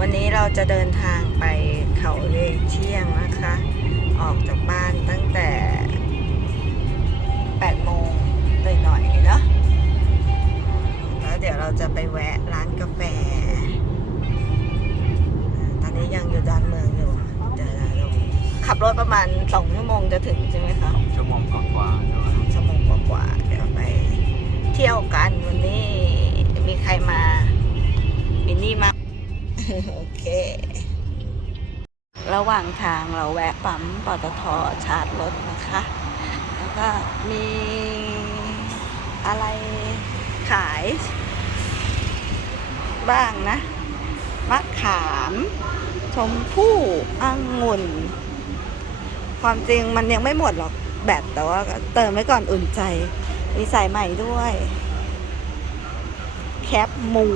วันนี้เราจะเดินทางไปเขาเลเชียงนะคะ ออกจากบ้านตั้งแต่8โมงหน่อยๆเนาะแล้วเดี๋ยวเราจะไปแวะร้านกาแฟ ตอนนี้ยังอยู่ดอนเมืองอยู่เดี๋ยวเราขับรถประมาณ 2 ชั่วโมงจะถึงใช่ไหมคะชั่วโมงกว่าๆ โอเค ระหว่างทางเราแวะปั๊มปตทชาร์จรถนะคะ แล้วก็มีอะไรขายบ้างนะ มะขาม ชมพู่องุ่น ความจริงมันยังไม่หมดหรอกแบตแต่ว่าเติมไว้ก่อนอุ่นใจ มีสายใหม่ด้วย แคปหมู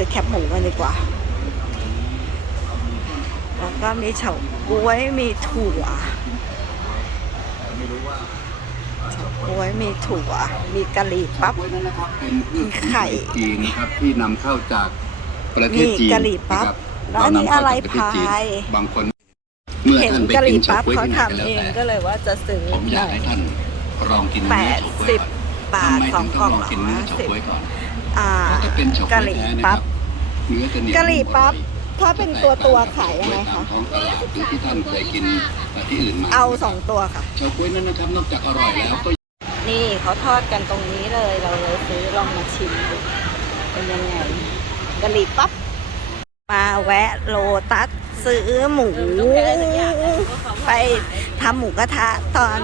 ซื้อแคปหมูกันดีกว่า แล้วก็มีเฉาก๊วยมีถั่วไม่รู้ว่าเฉาก๊วยมีถั่ว มีกะหรี่ปั๊บกล้วยนั่นนะครับเป็นพืชไข่จีนนะครับที่นำเข้าจากประเทศนี่จีนกะหรี่ปั๊บนะครัแล้วอันนี้เานำเข้าอะไรจากประเทศจีนพายบางคนเมื่อเห็นท่านไปกะหกิรี่นเฉาปั๊บก๊วยเขาที่ไหนก็ทำแล้วเองแต่ก็เลยว่าจะซื้อผมอยากให้ท่านลองกินแปเนื้อดเฉาก๊วยสิบก่อนบาททำไมสอถึงงกต้ล่อองงลองกินเนื้อเฉาสิบก๊วยก่อนอ่าเพราะถ้าเป็นเฉากะก๊หวยรี่แท้นะคปั๊รับ กะหรี่ปั๊บถ้าเป็นตัวตัวๆขายยังไงตาคะมท้องตลาดหรือที่ท่านเคยกินที่อื่นมาเอาสองตัวค่ะเฉาก๊วยนั้นนะครับนอกจากอร่อยแล้วก็นี่เขาทอดกันตรงนี้เลยเราเลยซื้อลองมาชิมดูเป็นยังไงกะหรี่ปั๊บมาแวะโลตัสซื้อหมู ไปทำหมูกระทะตอน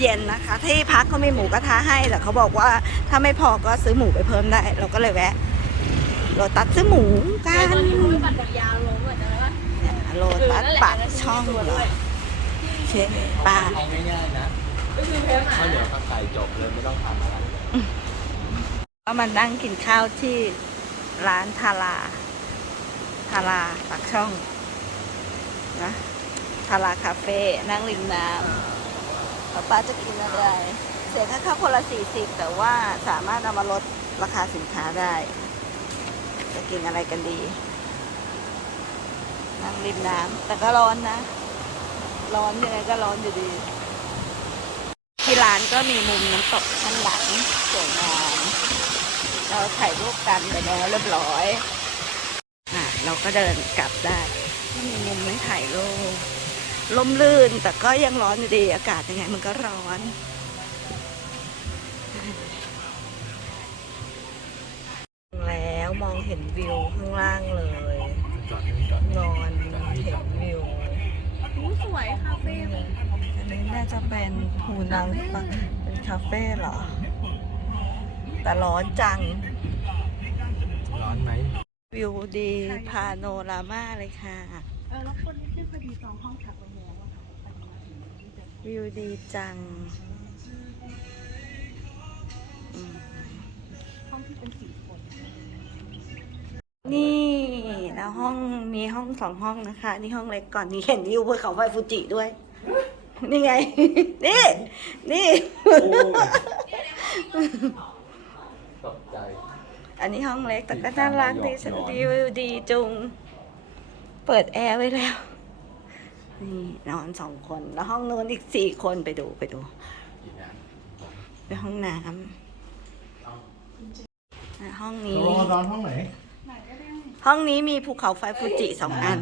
เย็นนะคะ ที่พักเขามีหมูกระทะให้แต่เขาบอกว่าถ้าไม่พอก็ซื้อหมูไปเพิ่มได้ เราก็เลยแวะ โลตัสซื้อหมูกันตอนนี้คุณปั่นจักรยานลงเหมือนกันว่าเนี่ยโลตัสปากช่องเหรอเชป้าเอาง่ายๆนะก็คือเพมอะถ้าเหลือข้าวไก่จบเลยไม่ต้องทำอะไรก็มานั่งกินข้าวที่ร้านทาราทาราปากช่องนะทาราคาเฟ่นั่งริมน้ำแล้วป้าจะกินอะไรเสียค่าข้าวคนละสี่สิบแต่ว่าสามารถเอามาลดราคาสินค้าได้ กินอะไรกันดี นั่งริมน้ำแต่ก็ร้อนนะ ร้อนยังไงก็ร้อนอยู่ดี ที่ร้านก็มีมุมน้ำตกข้างหลังสวยงามเราถ่ายรูปกันไปแล้วเรียบร้อยอะเราก็เดินกลับได้มีมุมให้ถ่ายรูปลมลื่นแต่ก็ยังร้อนอยู่ดี อากาศยังไงมันก็ร้อน เห็นวิวข้างล่างเลย จอดไม่จอดนอนเห็นวิวสวยคาเฟ่อันนี้น่าจะเป็นภูนางปะเป็นคาเฟ่เหรอ แต่ร้อนจัง ร้อนไหมวิวดีพาโนรามาเลยค่ะ เออแล้วคนนี้คือพอดีจองห้องพักไว้แล้วอะค่ะวิวดีจังอืมห้องที่เป็นสี่ค นี่แล้วห้องมีห้องสองห้องนะคะ นี่ห้องเล็กก่อนนี่เห็นวิวภูเขาไฟฟูจิด้วย นี่ไง นี่ นี่ ตกใจอันนี้ห้องเล็กแต่ก็น่ารักดีสนดีวิวดีจุง เปิดแอร์ไว้แล้ว นี่นอนสองคน แล้วห้องนู้นอีกสี่คนไปดูไปดูกี่น้ไปห้องน้ำห้องนี้ำรอนอนห้องไหน ห้องนี้มีภูเขาไฟฟูจิสองอัน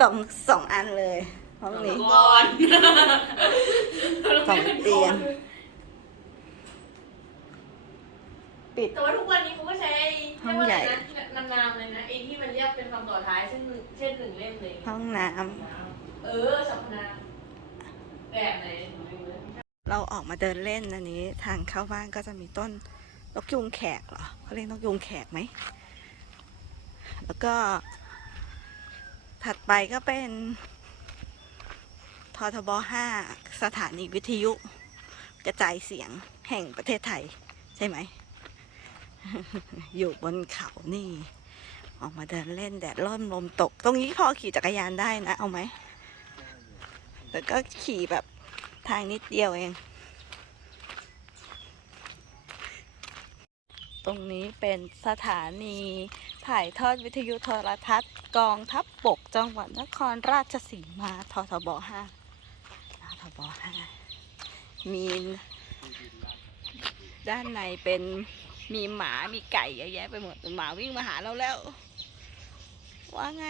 สองสองอันเลย ห้องนี้ก่อนสองเตียงปิด แต่ว่าทุกวันนี้เขาก็ใช้ห้องใหญ่นานามๆเลยนะไอ้ที่มันเรียกเป็นคำต่อท้ายเช่นหนึ่งเช่นหนึ่งเล่มเลยห้องน้เออสรรพนามแบบไหนหนูดูเลยำเราออกมาเดินเล่นอันนี้ ทางเข้าบ้านก็จะมีต้นนกยูงแขกเหรอเขาเรียกนกยูงแขกไหม แล้วก็ ถัดไปก็เป็นททบห้าสถานีวิทยุ กระจายเสียงแห่งประเทศไทย ใช่ไหม อยู่บนเขานี่ ออกมาเดินเล่นแดดร่มลมตก ตรงนี้พอขี่จักรยานได้นะ เอาไหมแต่ก็ขี่แบบทางนิดเดียวเอง ตรงนี้เป็นสถานี ถ่ายทอดวิทยุโทรทัศน์ กองทัพบกจังหวัดนครราชสีมา ททบห้าททบห้ามีด้านในเป็นมีหมามีไก่เยอะแยะไปหมดหมาวิ่งมาหาเราแล้ว ว่าไง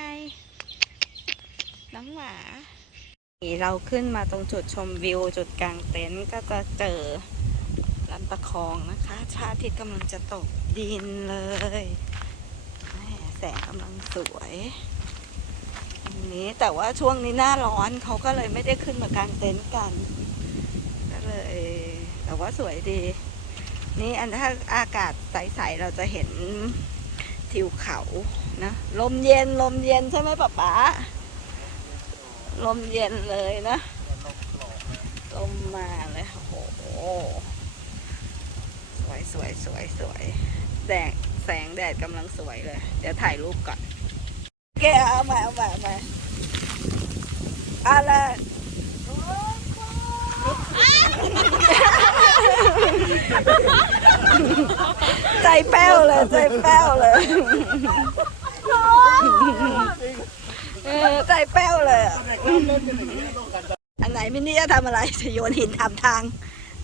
น้องหมา เราขึ้นมาตรงจุดชมวิว จุดกลางเต็นท์ก็จะเจอลำตะคองนะคะ ชาที่กำลังจะตกดินเลย แหม่แสงกำลังสวยอันนี้แต่ว่าช่วงนี้หน้าร้อนเขาก็เลยไม่ได้ขึ้นมากางเต็นท์กัน ก็เลย แต่ว่าสวยดี นี่อันถ้าอากาศใสๆเราจะเห็นทิวเขานะลมเย็นลมเย็นใช่ไหมป๊าป๊าลมเย็นเลยนะลมมาเลยโอ้โหสวยสวยสวยสวยแดด แสงแดดกำลังสวยเลย เดี๋ยวถ่ายรูปก่อนโอเคเอามาเอามาเอามาอะไรใจแป้วเลย ใจแป้วเลยใจแป้วเลยอะอันไหนมินี่จะทำอะไรจะโยนหินทำทาง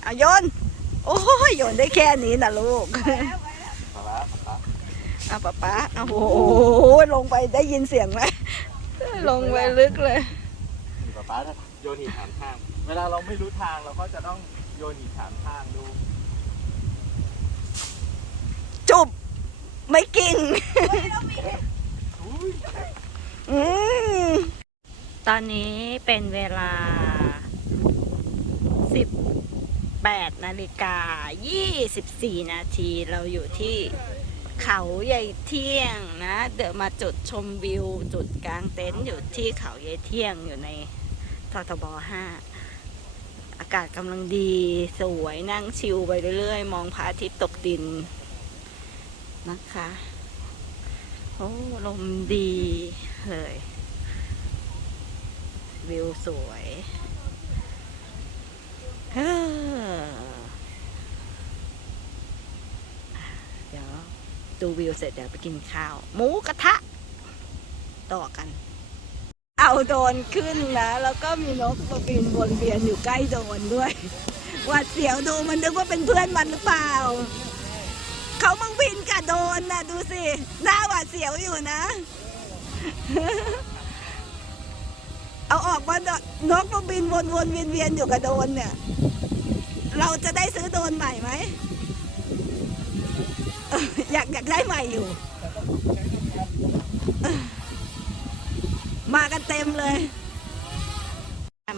เอาโยน โอ้ยโยนได้แค่นี้นะลูก เอาป๊าป๊าเอาโอ้โหลงไปได้ยินเสียงไหมลงไปลึกเลยนี่ป๊าป๊าโยนหินถามทาง เวลาเราไม่รู้ทางเราก็จะต้องโยนหินถามทางดู จุบ ไม่กิ่งอืมตอนนี้เป็นเวลา 18นาฬิกา24 นาทีเราอยู่ที่ เขาใหญ่เที่ยงนะ เดี๋ยวมาจุดชมวิว จุดกลางเต็นท์อยู่ที่เขาใหญ่เที่ยงอยู่ในททบ5อากาศกำลังดีสวยนั่งชิลไปเรื่อยๆ มองพระอาทิตย์ตกดินนะคะโอ้ลมดีเลย วิวสวยเฮ้อเดี๋ยว ดูวิวเสร็จเดี๋ยวไปกินข้าว หมูกระทะ ต่อกัน เอาโดนขึ้นนะ แล้วก็มีนกมาบินวนเวียนอยู่ใกล้โดนด้วยหวัดเสียวดูมันนึกว่าเป็นเพื่อนมันหรือเปล่า เขามังบินกับโดนนะดูสิ หน้าหวาดเสียวอยู่นะ เอาออกมานกมาบินวนวนๆเวียนเวียนๆอยู่กับโดนเนี่ย เราจะได้ซื้อโดนใหม่ไหม อออยากอยากได้ใหม่อยู่เออมากันเต็มเลย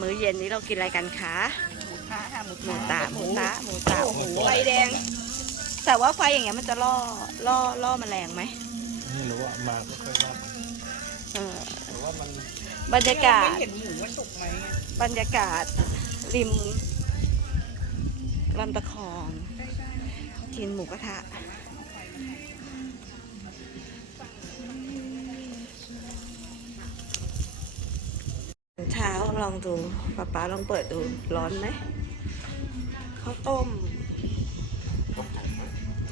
มื้อเย็นนี้เรากินอะไรกันคะหมูตาหมูตาหมูตาหมูตาโอ้โหไฟแดง แต่ว่าไฟอย่างเงี้ยมันจะล่อล่อล่อแมลงไหมไม่รู้ว่ามาก็ค่อยว่าเออแต่ว่ามันบรรยากาศบรรยากาศริมลำตะคองกินหมูกระทะ ลองดูป๊าป๊าลองเปิดดู ร้อนไหมข้าวต้ม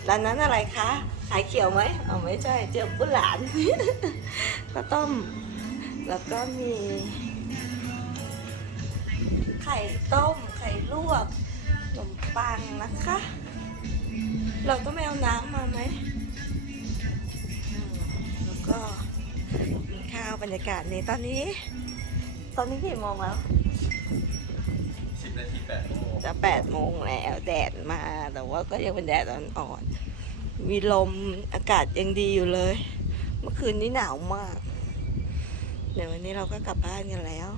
ร้านนั้นอะไรคะขายเขียวไหมเอาไม่ใช่ เจียวปุ้หลานข้าวต้ม แล้วก็มี ไข่ต้ม ไข่ลวกขนมปังนะคะ เราต้องไม่เอาน้ำมาไหมแล้วก็ข้าวบรรยากาศนี้ตอนนี้ ตอนนี้กี่โมงแล้ว สิบนาทีแปดโมงจะแปดโมงแล้วแดดมาแต่ว่าก็ยังเป็นแดดอ่อนๆ มีลมอากาศยังดีอยู่เลย เมื่อคืนนี้หนาวมาก เดี๋ยววันนี้เราก็กลับบ้านกันแล้ว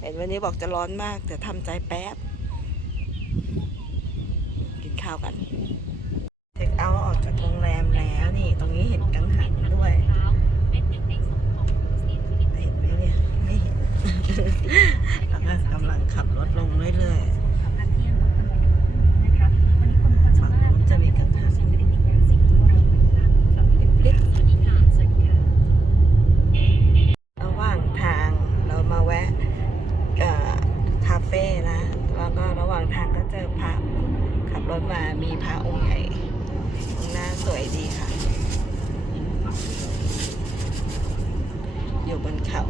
เห็นวันนี้บอกจะร้อนมาก แต่ทำใจแป๊บ กินข้าวกัน เช็คเอาท์ออกจากโรงแรมแล้วนี่ ตรงนี้เห็นกังหันด้วย เห็นไหมเนี่ย ไม่เห็น แล้ว ก็กำลังขับรถลงเรื่อยๆ ฝั่งนู้นจะมีกังหันเล็กๆระหว่างทางเรามาแวะเอ่อคาเฟ่นะ แล้วก็ระหว่างทางก็เจอพระขับรถมามีพระองค์ใหญ่ ดีค่ะ อยู่บนเขา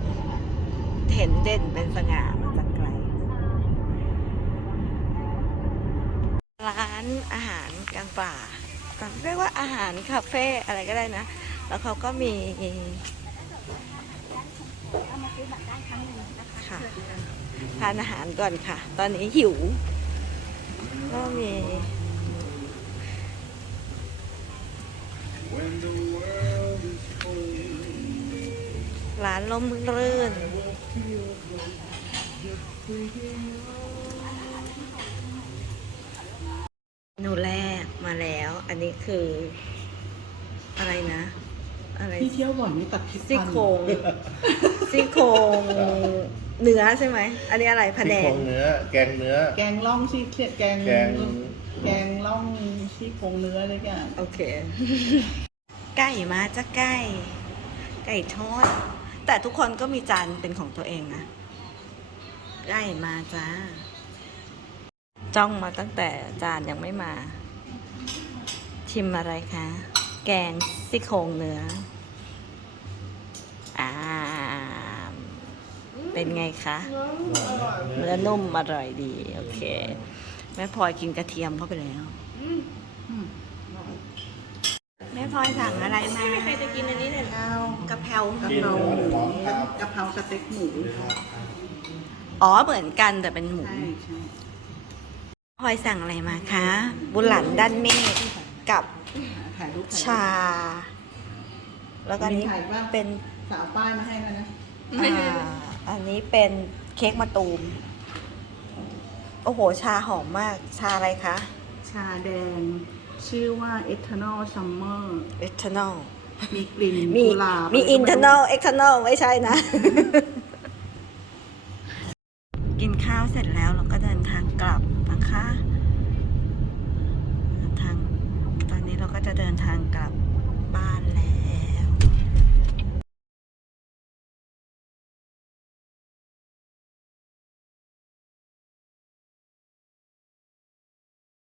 เห็นเด่นเป็นส ง่ามาจากไกล ร้านอาหารกลางป่าเรียกว่าอาหารคาเฟ่อะไรก็ได้นะ แล้วเขาก็มีค่ะทานอาหารก่อนค่ะ ตอนนี้หิว ก็มีร้านลมรื่น นูแรกมาแล้ว อันนี้คือ อะไรนะ อะไรพี่เที่ยวบ่อยนี่ตัดคลิปซี่ทันโครงซี่โครงเนื้อใช่ไหม อันนี้อะไรพะแนซี่โคงรงเนื้อ แกงเนื้อ แกงล่องซี่เครียดแกง แกง แกงล่องซี่โครงเนื้ออะไรอย่างโอเค ไก่มาจะไก่ ไก่ทอด แต่ทุกคนก็มีจานเป็นของตัวเองนะ ไก่มาจ้า จ้องมาตั้งแต่จานยังไม่มา ชิมอะไรคะ แกงซี่โครงเนื้ออ่าเป็นไงคะเนื้อนุ่มอร่อยดี โอเค แม่พลอยกินกระเทียมเข้าไปแล้วแม่พลอยสั่งอะไรมาใครจะกินอันนี้เนี่ยข้าวกะเพรากะเพรากะเพราสเต็กหมู อ๋อเหมือนกันแต่เป็นหมูใช่ใช่พลอยสั่งอะไรมาคะ บุหลันด้านเมฆกับถ่ายรูปถ่ายรูปชา แล้วก็อันนี้มีถ่ายว่าเป็นสาวป้ายมาให้แล้วนะอ่าอันนี้เป็นเค้กมะตูม โอ้โห ชาหอมมาก ชาอะไรคะ ชาแดง ชื่อว่า Eternal Summer eternal มีกลิ่นมีกุหลาบมีอะไรก็ไรู้ internal external ไม่ใช่นะ กินข้าวเสร็จแล้วเราก็เดินทางกลับนะคะทางตอนนี้เราก็จะเดินทางกลับบ้านแล้ว